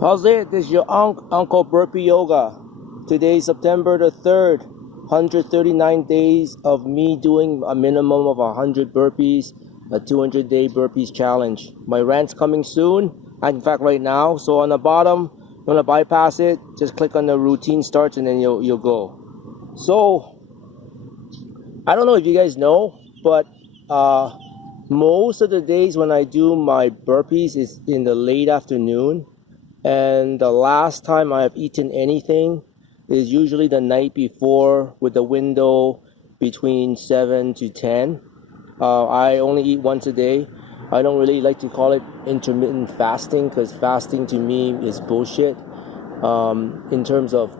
How's it? This is your Uncle Burpee Yoga. Today, September the 3rd, 139 days of me doing a minimum of 100 burpees, a 200-day burpees challenge. My rant's coming soon, in fact right now. So on the bottom, you want to bypass it, just click on the routine starts and then you'll go. So, I don't know if you guys know, but most of the days when I do my burpees is in the late afternoon. And the last time I have eaten anything is usually the night before with the window between 7 to 10. I only eat once a day. I don't really like to call it intermittent fasting because fasting to me is bullshit in terms of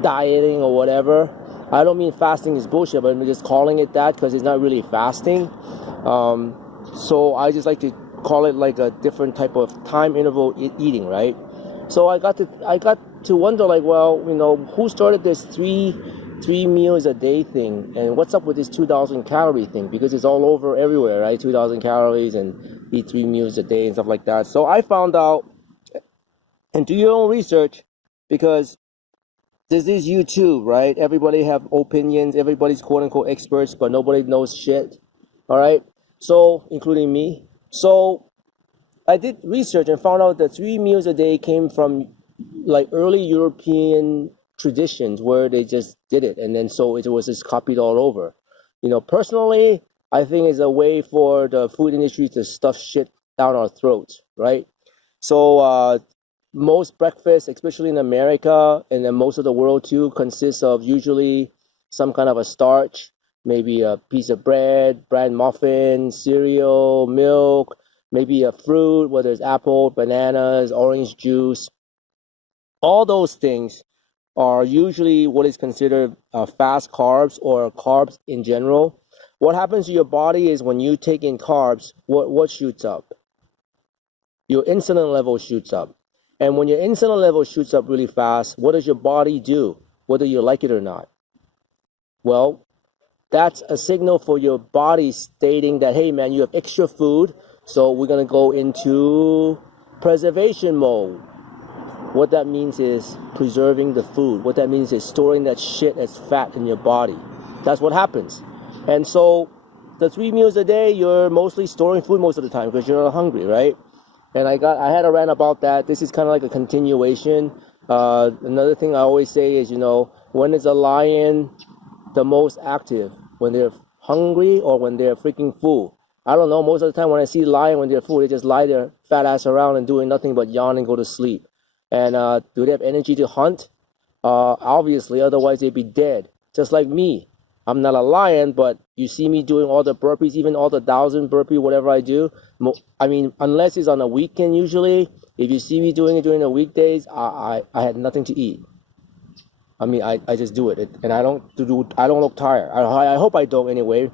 dieting or whatever. I don't mean fasting is bullshit, but I'm just calling it that because it's not really fasting. So I just like to call it like a different type of time interval eating, right? So I got to wonder, like, well, you know, who started this three meals a day thing, and what's up with this 2,000 calorie thing? Because it's all over everywhere, right? 2,000 calories and eat 3 meals a day and stuff like that. So I found out, and do your own research, because this is YouTube, right? Everybody have opinions. Everybody's quote unquote experts, but nobody knows shit. All right. So including me. So I did research and found out that 3 meals a day came from like early European traditions where they just did it. And then so it was just copied all over. You know, personally, I think it's a way for the food industry to stuff shit down our throats, right? So most breakfasts, especially in America and then most of the world too, consists of usually some kind of a starch, maybe a piece of bread, bread muffin, cereal, milk, maybe a fruit, whether it's apple, bananas, orange juice. All those things are usually what is considered fast carbs or carbs in general. What happens to your body is when you take in carbs, what shoots up? Your insulin level shoots up. And when your insulin level shoots up really fast, what does your body do, whether you like it or not? Well, that's a signal for your body stating that, hey man, you have extra food, so we're going to go into preservation mode. What that means is preserving the food. What that means is storing that shit as fat in your body. That's what happens. And so the 3 meals a day, you're mostly storing food most of the time because you're not hungry, right? And I had a rant about that. This is kind of like a continuation. Another thing I always say is, you know, when is a lion the most active? When they're hungry or when they're freaking full? I don't know. Most of the time when I see a lion when they're full, they just lie their fat ass around and doing nothing but yawn and go to sleep. And do they have energy to hunt? Obviously, otherwise they'd be dead. Just like me. I'm not a lion, but you see me doing all the burpees, even all the 1,000 burpee, whatever I do. I mean, unless it's on a weekend usually. If you see me doing it during the weekdays, I had nothing to eat. I mean, I just do it, and I don't look tired. I hope I don't anyway.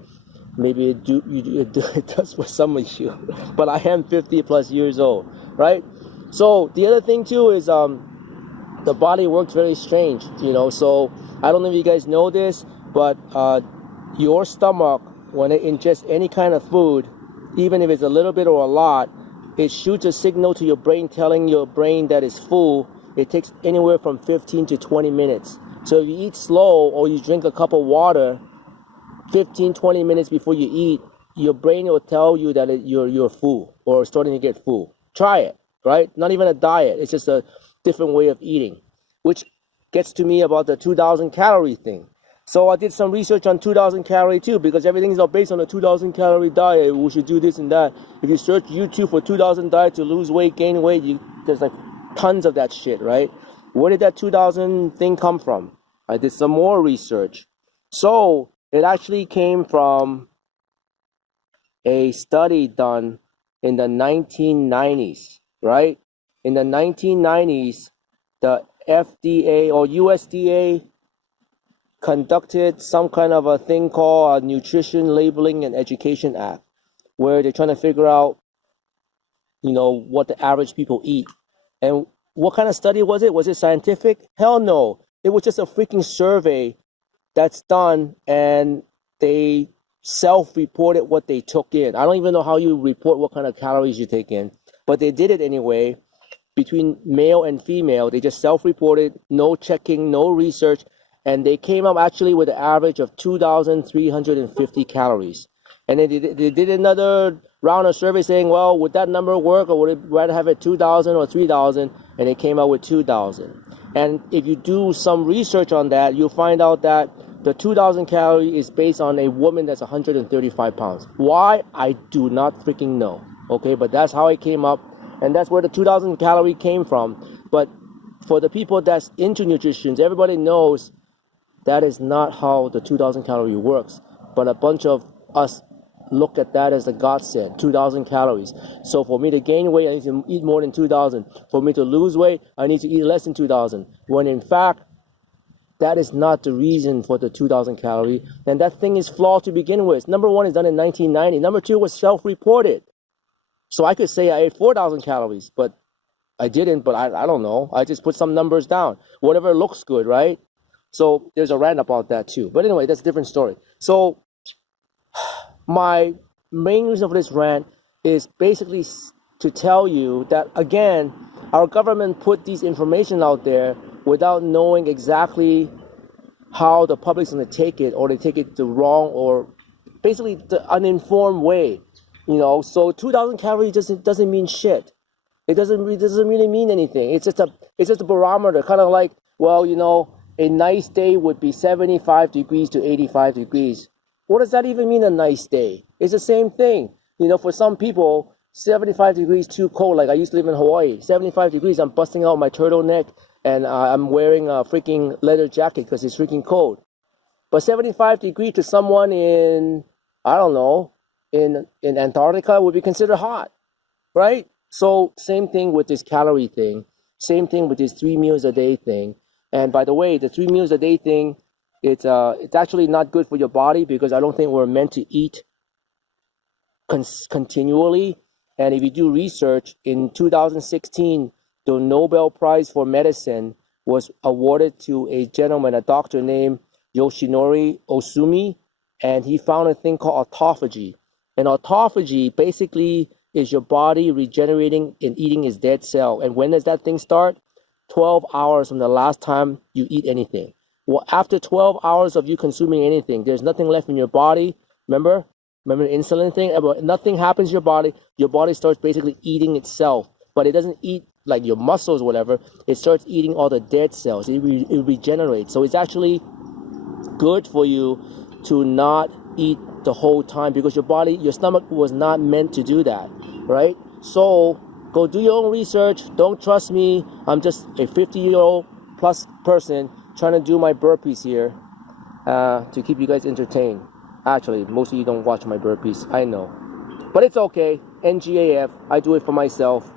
Maybe it does for some of you, but I am 50 plus years old, right? So the other thing too is the body works very strange, you know. So I don't know if you guys know this, but your stomach, when it ingests any kind of food, even if it's a little bit or a lot, it shoots a signal to your brain telling your brain that it's full. It takes anywhere from 15 to 20 minutes. So if you eat slow or you drink a cup of water 15, 20 minutes before you eat, your brain will tell you that you're full or starting to get full. Try it, right? Not even a diet. It's just a different way of eating, which gets to me about the 2,000 calorie thing. So I did some research on 2,000 calorie too, because everything is all based on a 2,000 calorie diet. We should do this and that. If you search YouTube for 2,000 diet to lose weight, gain weight, there's like tons of that shit, right? Where did that 2,000 thing come from? I did some more research. So it actually came from a study done in the 1990s, right? In the 1990s, the FDA or USDA conducted some kind of a thing called a Nutrition Labeling and Education Act, where they're trying to figure out, you know, what the average people eat. And what kind of study was it? Was it scientific? Hell no. It was just a freaking survey that's done, and they self-reported what they took in. I don't even know how you report what kind of calories you take in, but they did it anyway. between male and female. They just self-reported, no checking, no research, and they came up actually with an average of 2,350 calories. And then they did another round of survey saying, well, would that number work, or would it rather have it 2,000 or 3,000? And they came out with 2,000. And if you do some research on that, you'll find out that the 2,000 calorie is based on a woman that's 135 pounds. Why? I do not freaking know. Okay, but that's how it came up, and that's where the 2,000 calorie came from. But for the people that's into nutrition, everybody knows that is not how the 2,000 calorie works. But a bunch of us look at that as a godsend, 2,000 calories. So for me to gain weight, I need to eat more than 2,000. For me to lose weight, I need to eat less than 2,000. When in fact, that is not the reason for the 2,000 calorie. And that thing is flawed to begin with. Number one is done in 1990. Number two was self-reported. So I could say I ate 4,000 calories, but I didn't, but I don't know. I just put some numbers down. Whatever looks good, right? So there's a rant about that too. But anyway, that's a different story. So my main reason for this rant is basically to tell you that, again, our government put these information out there without knowing exactly how the public's going to take it, or they take it the wrong, or basically the uninformed way. So 2,000 calories doesn't mean shit. It doesn't really mean anything. It's just a barometer, kind of like, well, a nice day would be 75 degrees to 85 degrees. What does that even mean, a nice day? It's the same thing. For some people, 75 degrees too cold. Like I used to live in Hawaii. 75 degrees, I'm busting out my turtleneck and I'm wearing a freaking leather jacket because it's freaking cold. But 75 degrees to someone in, I don't know, in Antarctica would be considered hot, right? So same thing with this calorie thing. Same thing with this 3 meals a day thing. And by the way, the 3 meals a day thing, it's actually not good for your body, because I don't think we're meant to eat continually. And if you do research, in 2016, the Nobel Prize for Medicine was awarded to a gentleman, a doctor named Yoshinori Osumi, and he found a thing called autophagy. And autophagy basically is your body regenerating and eating its dead cell. And when does that thing start? 12 hours from the last time you eat anything. Well, after 12 hours of you consuming anything, there's nothing left in your body. Remember the insulin thing? Nothing happens to your body. Your body starts basically eating itself. But it doesn't eat like your muscles or whatever. It starts eating all the dead cells. It regenerates. So it's actually good for you to not eat the whole time, because your stomach was not meant to do that, right? So go do your own research. Don't trust me. I'm just a 50-year-old plus person trying to do my burpees here to keep you guys entertained. Actually, most of you don't watch my burpees, I know. But it's okay. NGAF, I do it for myself.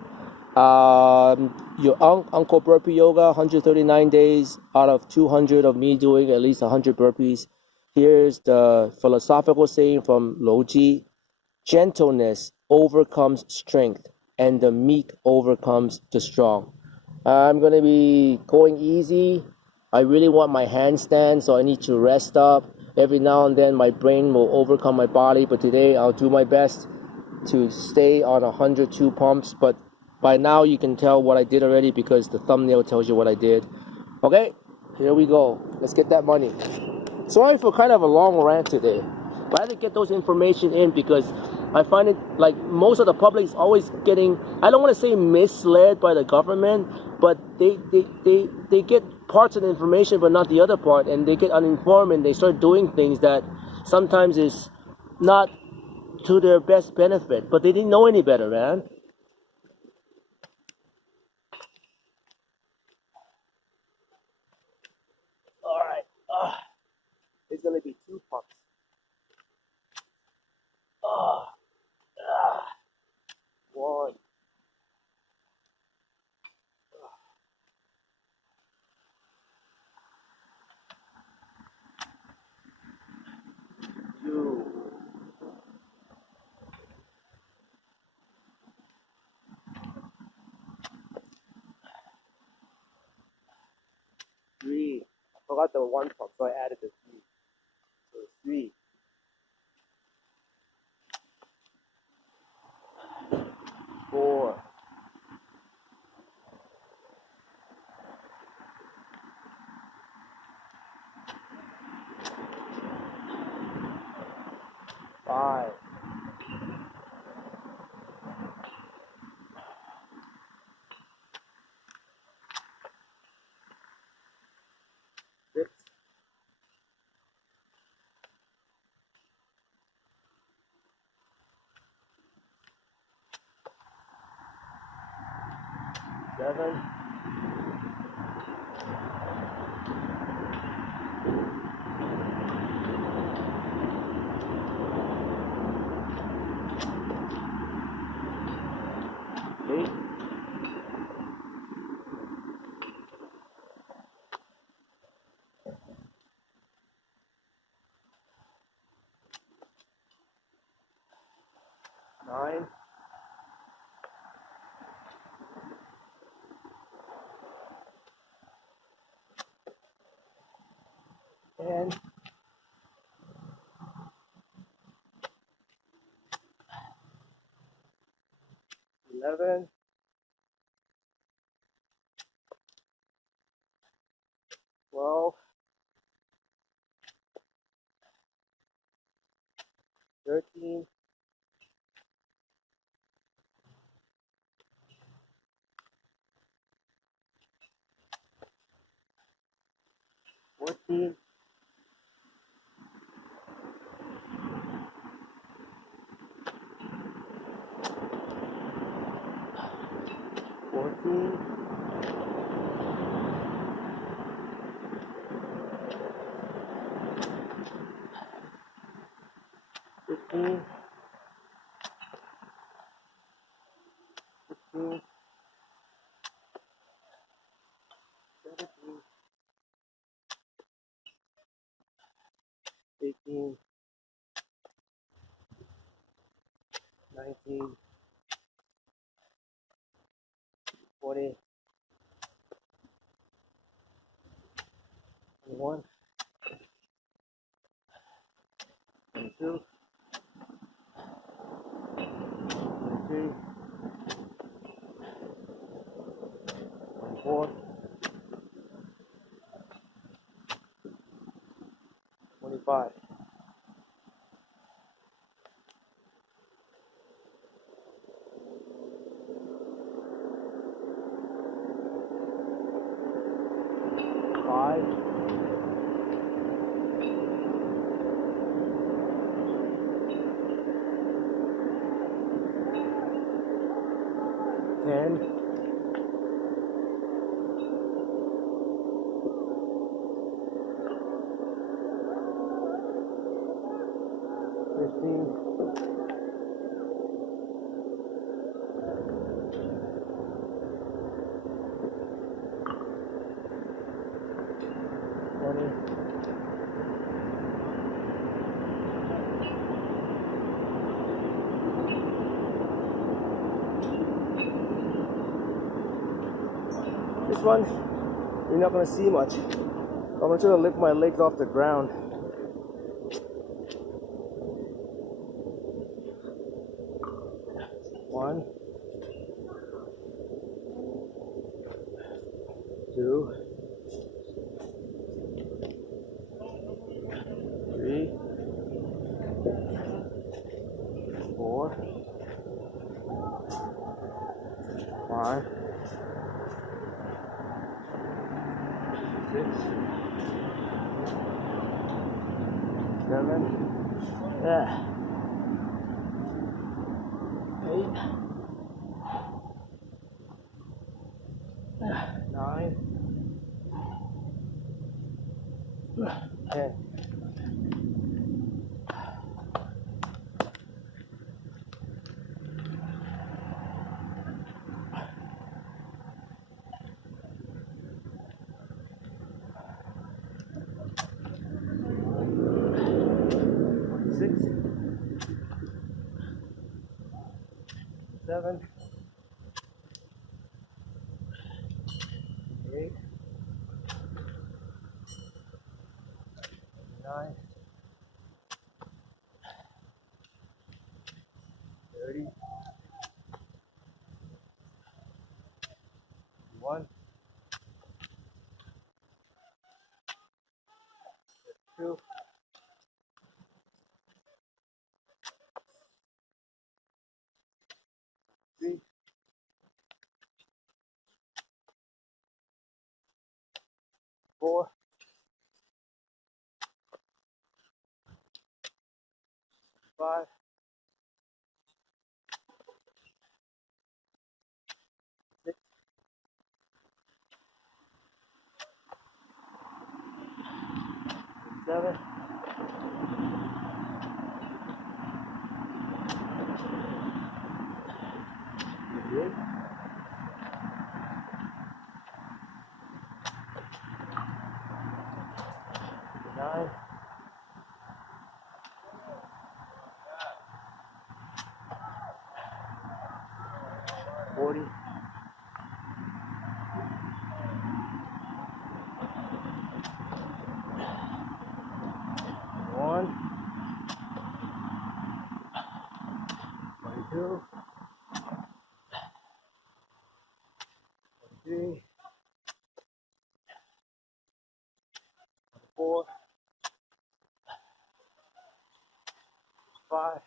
Your Uncle Burpee Yoga, 139 days out of 200 of me doing at least 100 burpees. Here's the philosophical saying from Loji: gentleness overcomes strength, and the meek overcomes the strong. I'm going to be going easy. I really want my handstand, so I need to rest up. Every now and then my brain will overcome my body, but today I'll do my best to stay on 102 pumps. But by now you can tell what I did already, because the thumbnail tells you what I did. Okay, here we go. Let's get that money. Sorry for kind of a long rant today, but I had to get those information in, because I find it like most of the public is always getting, I don't want to say misled by the government, but they get parts of the information but not the other part, and they get uninformed and they start doing things that sometimes is not to their best benefit, but they didn't know any better, man. All right, it's gonna be 2 pumps. Uh, 1, 2, 3. I forgot the 1 pump, so I added the 3. So 3, 4, 5, 6, 7, 8, 9, 10, 11, 12, 13, 14, 14, 15, 16, 17, 18, 19, 20, 21, 22, 23, 24, 25. 5, 10, 15, 20, 'This one, you're not going to see much. I'm going to try to lift my legs off the ground. One, 2, 3, 4, 5, 6, 7, 8, 9, 10. 6, 7, 8, 9, 30, 1, 2, 4, 5, 6, 7, 8, 9, 40, 1, 22, 23, 24, 5,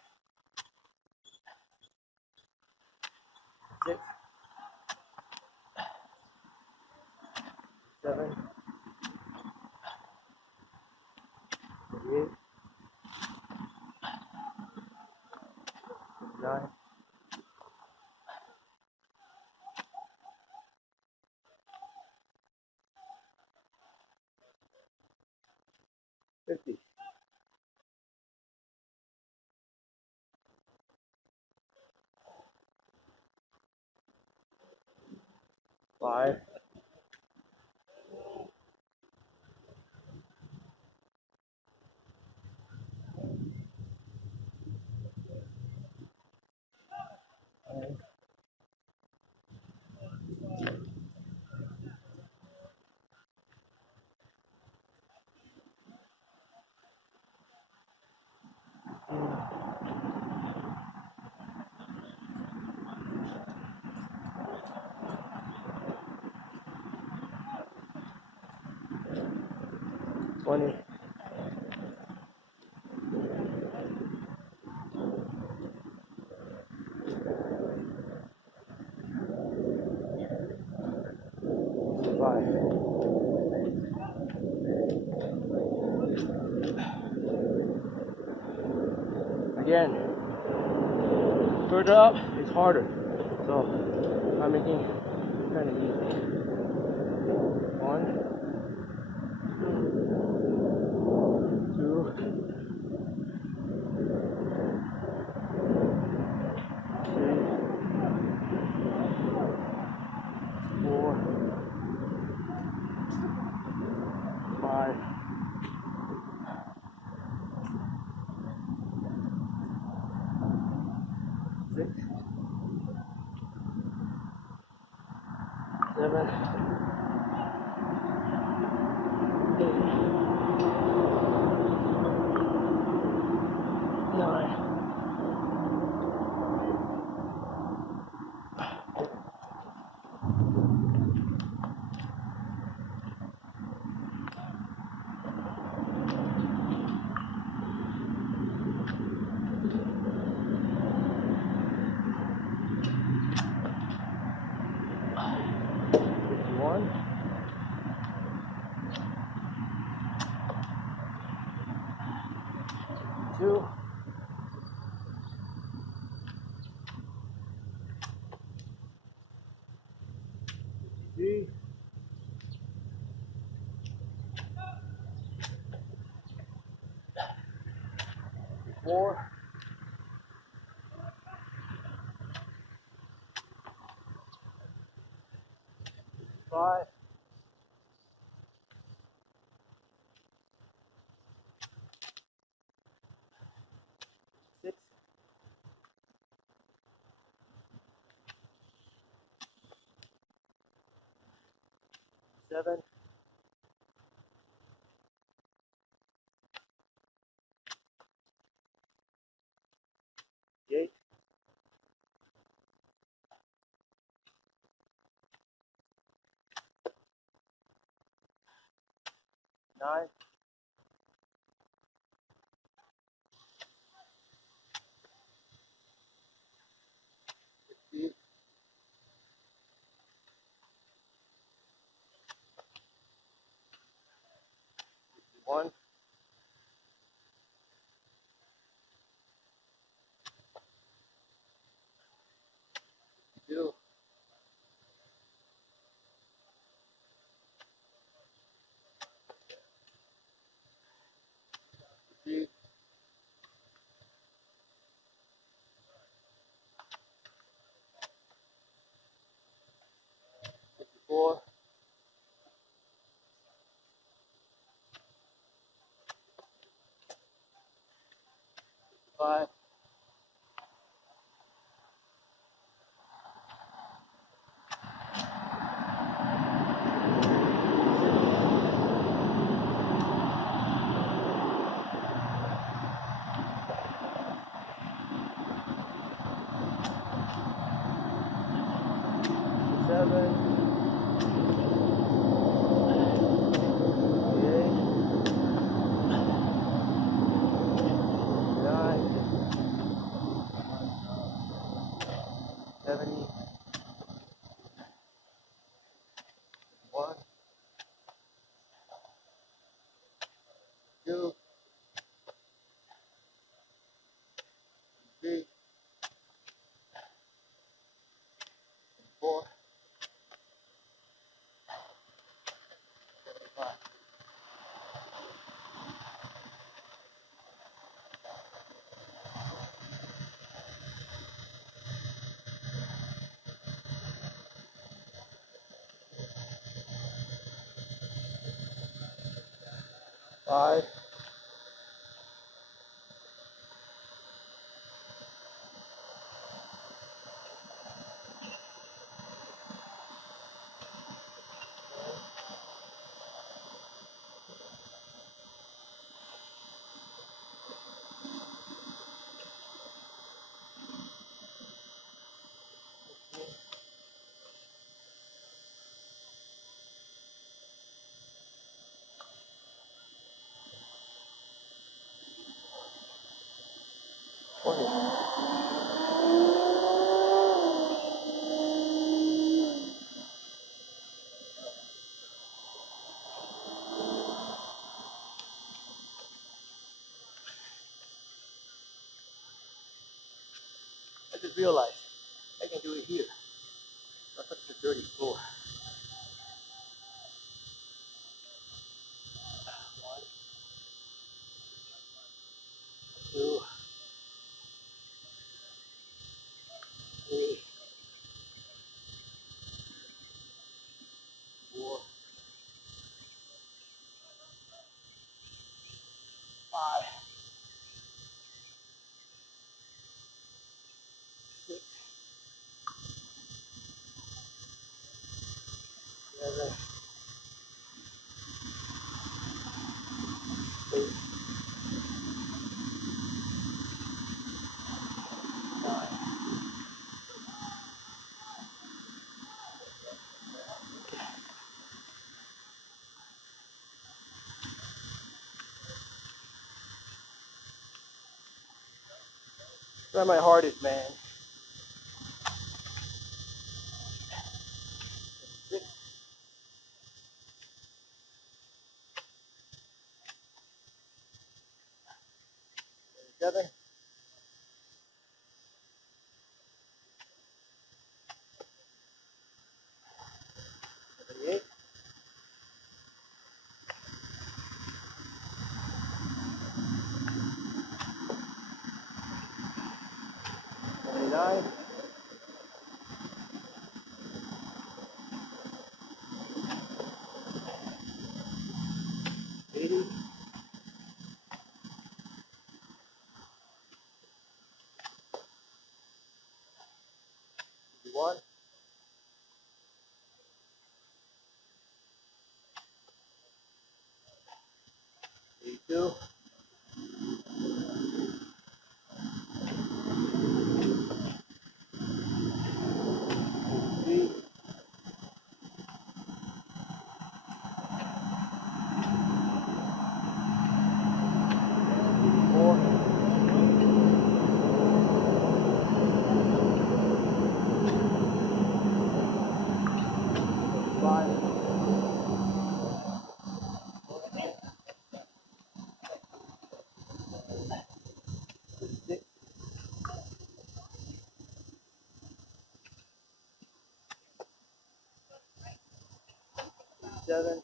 6, 7, 8, 9, 50. 5, 10, 20, 5. Again, further up is harder, so I'm making it kind of easy. 1, 2, 3, 4, 5, 6, 7, 8, 9, 51, 2, 3, 4, 5, 6, 7, 8, 9, 50, 51, 4, 5, 7, 8, 9, 70, 1, 2, 3, 4, 5. 5, 20. I just realized I can do it here. Not touch the dirty floor. 1, 2, 3, 4, 5, 6, 7, 8, 9. Try my hardest, man. 6, 7, 8, 9, 80, 81, 82, 83, 84, 85, 86, 87,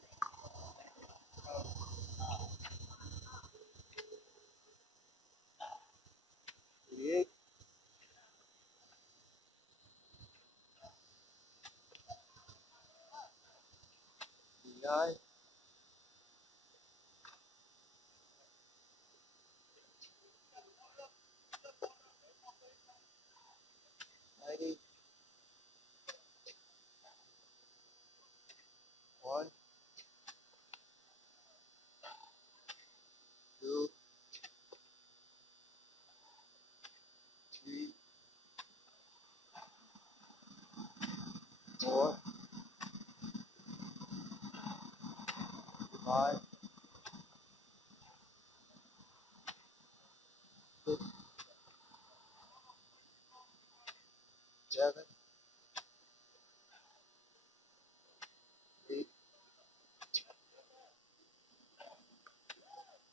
88, 89, 9, 90, 1, 2, 3, 4, 5, 6, 7, 8,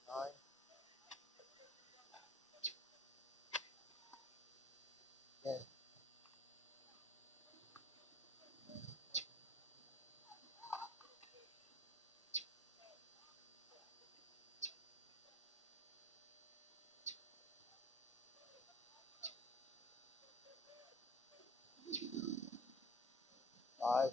9, 10. 5,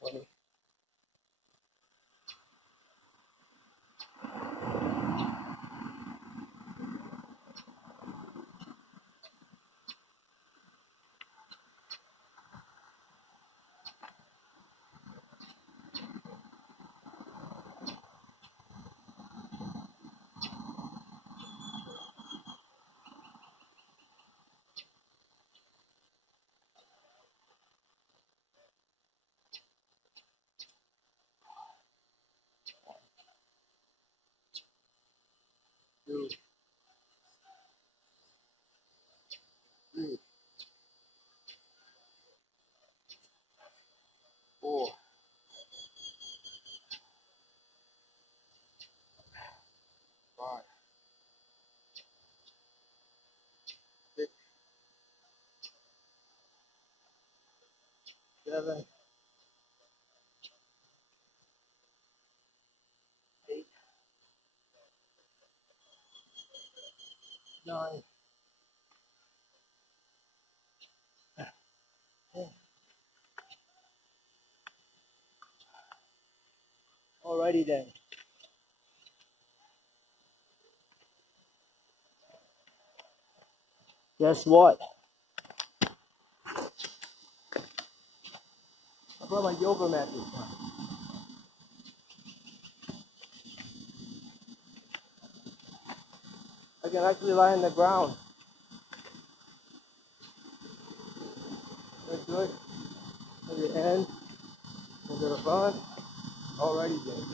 20. Two, 3, 4, 5, 6, 7, 8, 9, 10. Alrighty then. Guess what? I brought my yoga mat this time. I can actually lie on the ground. That's good. Put your hand into the front. Alrighty then.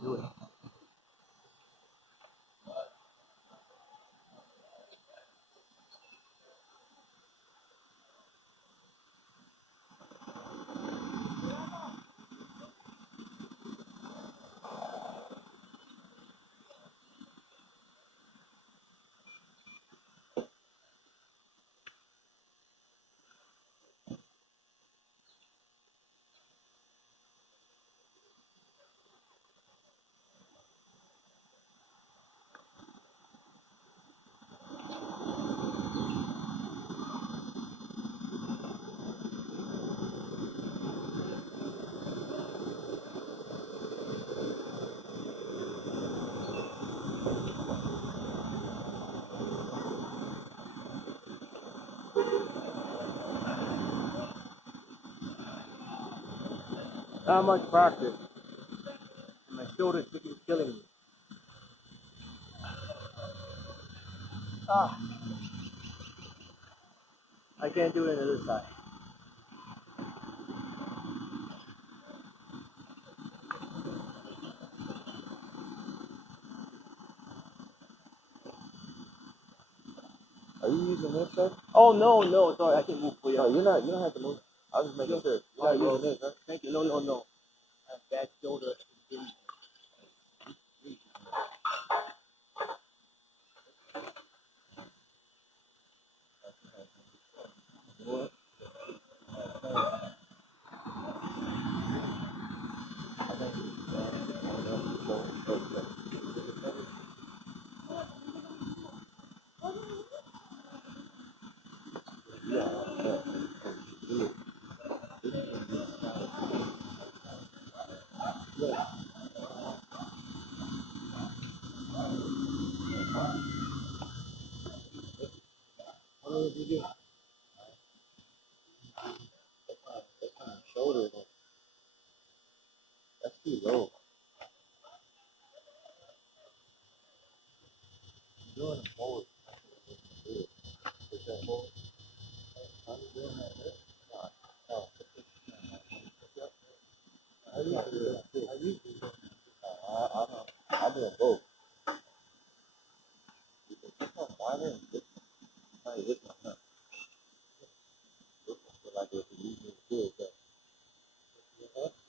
do it. Not much practice, and my shoulders freaking killing me. Ah, I can't do it on the other side. Are you using this side? Oh no, sorry, I can move for you. No, you're not. You don't have to move. I was just making sure. You're not using this, huh? Thank you. No. I have bad shoulder. What did you do? Shoulder. That's too low. You're doing it forward. Push that forward. I'm doing that there. No. I do it both. This one's wider and this one's not. This one feel like it's using it good, but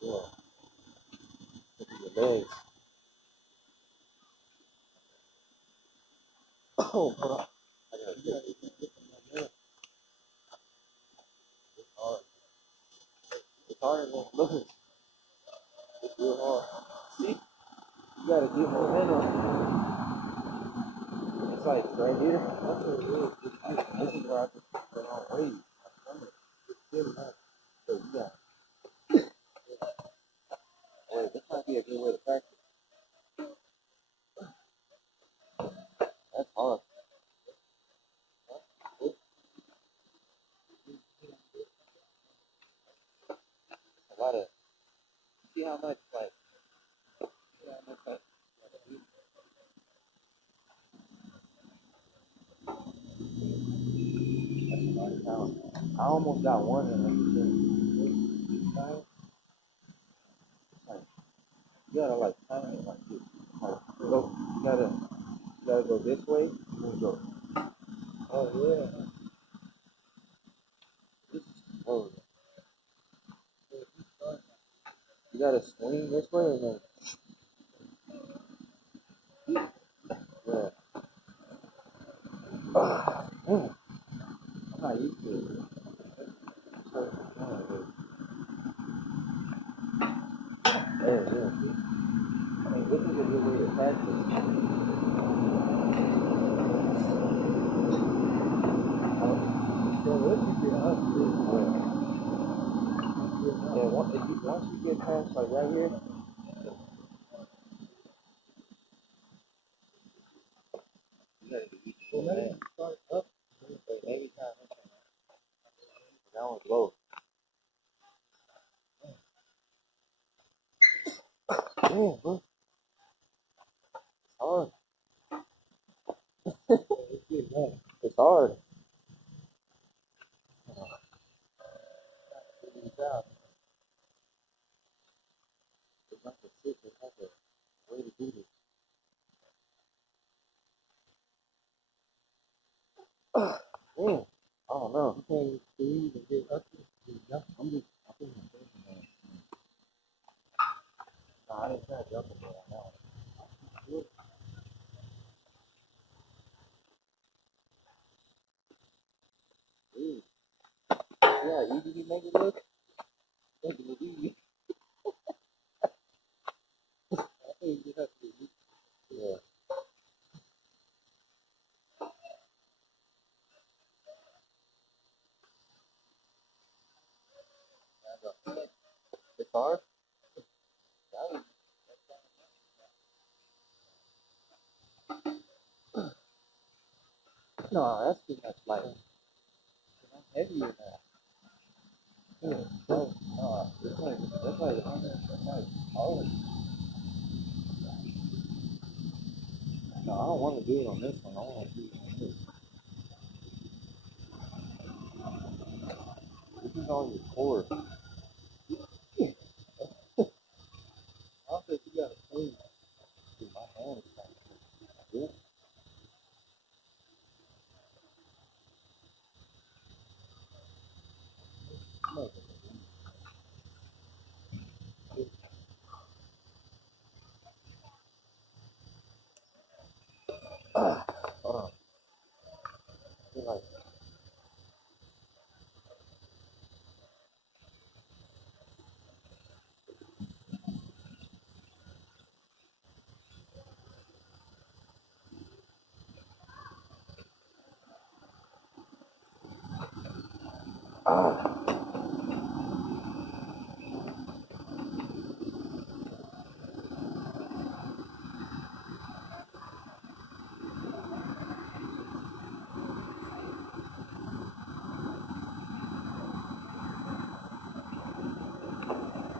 yeah. Look at your legs. Oh, hold on. I gotta get it. It's hard. It's harder than it looks. It's real hard. See? You gotta get momentum. It's like right here. That's what it is. This is where I just put on weight. My stomach. It's still not. So you got. Wait, this might be a good way to practice. That's hard. A lot of. See how much like. See how much like. That's a lot of pounds. I almost got one in like this. You gotta like time it like this. Like go, you gotta go this way and then go. Oh yeah. This is slow. You gotta swing this way and then yeah. Man, I'm not used to it. Yeah. I mean, this is a good way to practice. Yeah, once you get past like right here, you gotta reach the man. Maybe time. That one's low. Damn, bro. It's hard. It's hard. It's not a sit, it's like a think you have to be. Yeah. It's hard. No, that's too much light. I'm heavier now. Yeah. No, that's like hard. No, I don't want to do it on this one. I want to do it on this. This is on your core. I don't think you got to clean. Dude, my hand is kind of good. Hold on. I feel like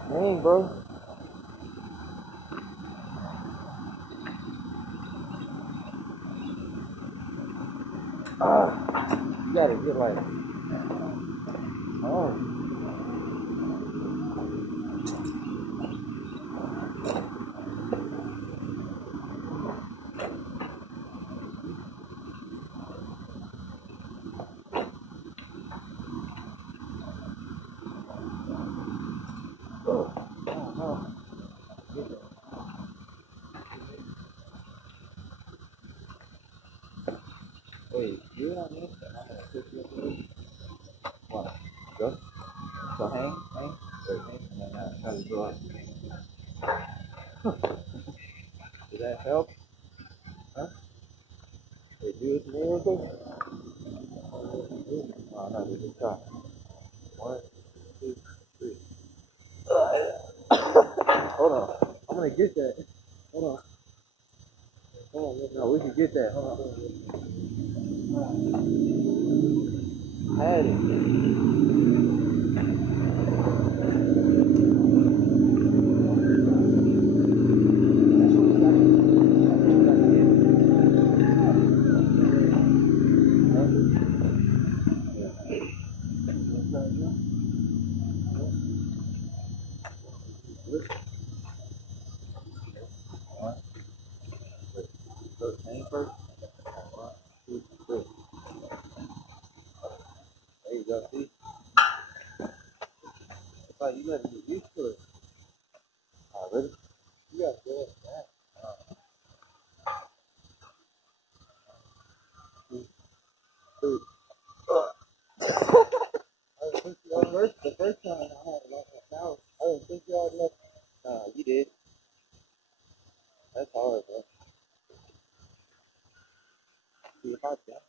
dang, bro. You gotta get like, oh. Wait, you don't need that. I'm gonna put you up there. What? Go. So hang. Wait, hang, and then try to go up. Did that help? Huh? Wait, do this miracle? Oh, no, this is tough. 1, 2, 3. Hold on. I'm gonna get that. Hold on. No, we can get that. Hold on. I had it. Hang first. 1, 2, 3. There you go. See? It's like you gotta get used to it. Alright, ready? You gotta do it. 2, 3. The first time I had like a house, I didn't think y'all left. Nah, you did. That's hard, bro. See, if I jump